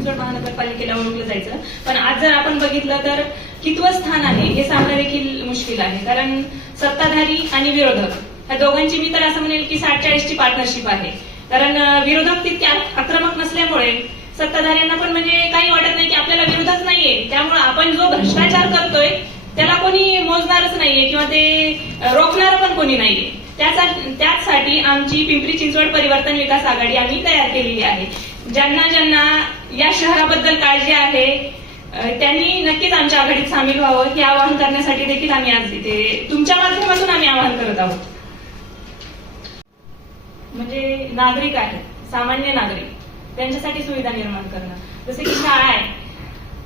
चिंचवड महानगरपालिकेला ओळखलं जायचं. पण आज जर आपण बघितलं तर कितवं स्थान आहे हे सांगणं देखील मुश्किल आहे. कारण सत्ताधारी आणि विरोधक ह्या दोघांची मी तर असं म्हणेल की साठ चाळीसची पार्टनरशिप आहे. कारण विरोधक तितके आक्रमक नसल्यामुळे सत्ताधाऱ्यांना पण म्हणजे काही वाटत नाही की आपल्याला विरोधच नाहीये. त्यामुळे आपण जो भ्रष्टाचार करतोय त्याला कोणी मोजणारच नाहीये किंवा ते रोखणार पण कोणी नाहीये. त्याचा- त्याचसाठी आमची पिंपरी चिंचवड परिवर्तन विकास आघाडी आम्ही तयार केलेली आहे. ज्यांना ज्यांना या शहराबद्दल काळजी आहे. त्यांनी नक्कीच आमच्या आघाडीत सामील व्हावं हे आवाहन करण्यासाठी देखील आम्ही आज इथे तुमच्या माध्यमातून आम्ही आवाहन करत आहोत. म्हणजे नागरिक आहेत सामान्य नागरिक त्यांच्यासाठी सुविधा निर्माण करणं. जसे की शाळा आहे.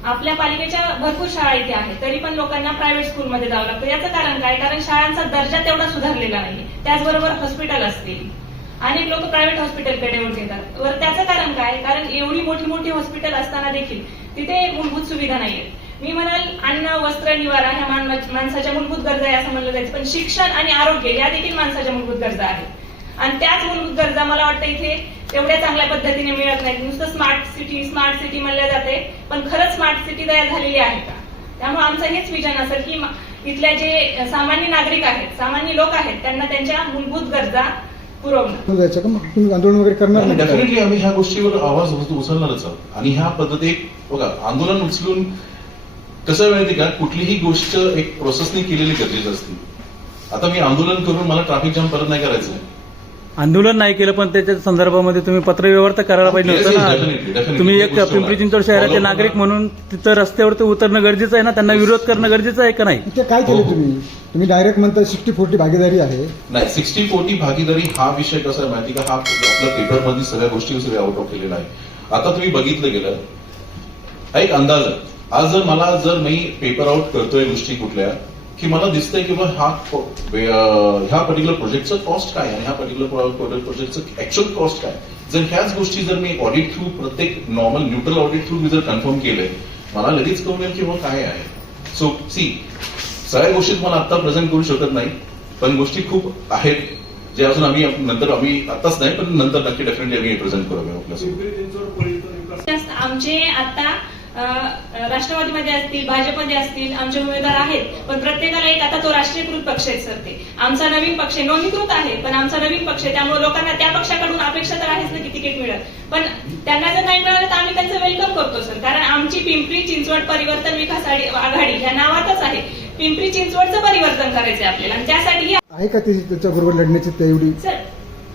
आपल्या पालिकेच्या भरपूर शाळा इथे आहेत तरी पण लोकांना प्रायव्हेट स्कूलमध्ये जावं लागतं. याचं कारण काय? कारण शाळांचा दर्जा तेवढा सुधारलेला नाही. त्याचबरोबर हॉस्पिटल असतील. अनेक लोक प्रायव्हेट हॉस्पिटलकडे ओढ घेतात वर त्याचं कारण काय? कारण एवढी मोठी मोठी हॉस्पिटल असताना देखील तिथे मूलभूत सुविधा नाहीयेत मी म्हणाल अन्न वस्त्र निवारा ह्या माणसाच्या मूलभूत गरजा आहे असं म्हणलं जायचं पण शिक्षण आणि आरोग्य या देखील माणसाच्या मूलभूत गरजा आहेत. आणि त्याच मूलभूत गरजा मला वाटतं इथे तेवढ्या चांगल्या पद्धतीने मिळत नाहीत. नुसतं स्मार्ट सिटी स्मार्ट सिटी म्हणल्या जाते पण खरंच स्मार्ट सिटी तयार झालेली आहे का? त्यामुळे आमचं हेच विजन असेल की इथल्या जे सामान्य नागरिक आहेत सामान्य लोक आहेत त्यांना त्यांच्या मूलभूत गरजा पुरवणं जायचं का मग? तुम्ही आंदोलन वगैरे करणार नाही? डेफिनेटली आम्ही ह्या गोष्टीवर आवाज उच- उचलणारच आहोत. आणि ह्या पद्धती बघा आंदोलन उचलून कसं माहिती का कुठलीही गोष्ट एक प्रोसेसने केलेली गरजेची असते. आता मी आंदोलन करून मला ट्रॅफिक जाम परत नाही करायचं आंदोलन नाही केलं पण त्याच्या संदर्भामध्ये तुम्ही पत्रव्यवहार तर करायला पाहिजे होतं ना. तुम्ही ही एक पिंपरी. चिंचवड शहराचे नागरिक. म्हणून तिथं रस्त्यावरती उतरणं गरजेचं आहे ना? त्यांना विरोध करणं गरजेचं आहे का नाही? ते काय केलं हो. तुम्ही? तुम्ही डायरेक्ट म्हणता सिक्स्टी फोर्टी भागीदारी आहे. नाही सिक्स्टी फोर्टी भागीदारी हा विषय कसा आहे माहिती का? हा आपल्या पेपरमध्ये सगळ्या गोष्टी सगळ्या आउट ऑफ केलेला आहे आता तुम्ही बघितलं गेलं हा एक अंदाज आहे. आज जर मला जर मी पेपर आउट करतोय गोष्टी कुठल्या की मला दिसतंय की बा हा ह्या पर्टिक्युलर प्रोजेक्टचं कॉस्ट काय आणि ह्या पर्टिक्युलर प्रोजेक्टचं ऍक्च्युअल कॉस्ट काय? जर ह्याच गोष्टी जर मी ऑडिट थ्रू प्रत्येक नॉर्मल न्यूट्रल ऑडिट थ्रू मी जर कन्फर्म केलंय मला लगेच कळून येईल की बा काय आहे. सो सी सगळ्या गोष्टी मला आता प्रेझेंट करू शकत नाही पण गोष्टी खूप आहेत. जे अजून आम्ही नंतर आम्ही आताच नाही पण नंतर नक्की डेफिनेटली आम्ही प्रेझेंट करू आपल्यासोबत आमचे आता राष्ट्रवादीमध्ये असतील भाजपमध्ये असतील आमचे उमेदवार आहेत पण प्रत्येकाला एक आता तो राष्ट्रीयकृत पक्ष आहे सर ते आमचा नवीन पक्ष आहे नोंदणीकृत आहे पण आमचा नवीन पक्ष आहे त्यामुळे लोकांना त्या पक्षाकडून अपेक्षा तर आहेच ना की तिकीट मिळत पण त्यांना जर नाही मिळालं तर आम्ही त्यांचं वेलकम करतो सर कारण आमची पिंपरी चिंचवड परिवर्तन विकास आघाडी ह्या नावातच आहे. पिंपरी चिंचवडचं परिवर्तन करायचंय आपल्याला आणि त्यासाठी आहे का ती त्याच्याबरोबर लढण्याची तेवढी सर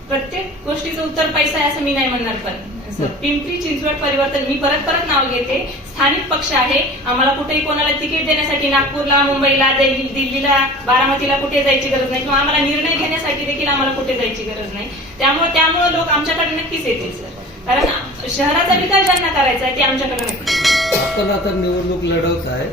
प्रत्येक गोष्टीचं उत्तर पैसा आहे असं मी नाही म्हणणार पण पिंपरी चिंचवड परिवर्तन. मी परत परत नाव घेते. स्थानिक पक्ष आहे. आम्हाला कुठेही कोणाला तिकीट देण्यासाठी नागपूरला मुंबईला दिल्ली- दिल्लीला बारामतीला कुठे जायची गरज नाही. किंवा आम्हाला निर्णय घेण्यासाठी देखील आम्हाला कुठे जायची गरज नाही. त्यामुळे त्यामुळे लोक आमच्याकडे नक्कीच येतील सर. कारण शहराचा विकास ज्यांना करायचा आहे ते आमच्याकडे नक्कीच आपण आता निवडणूक लढवत आहे.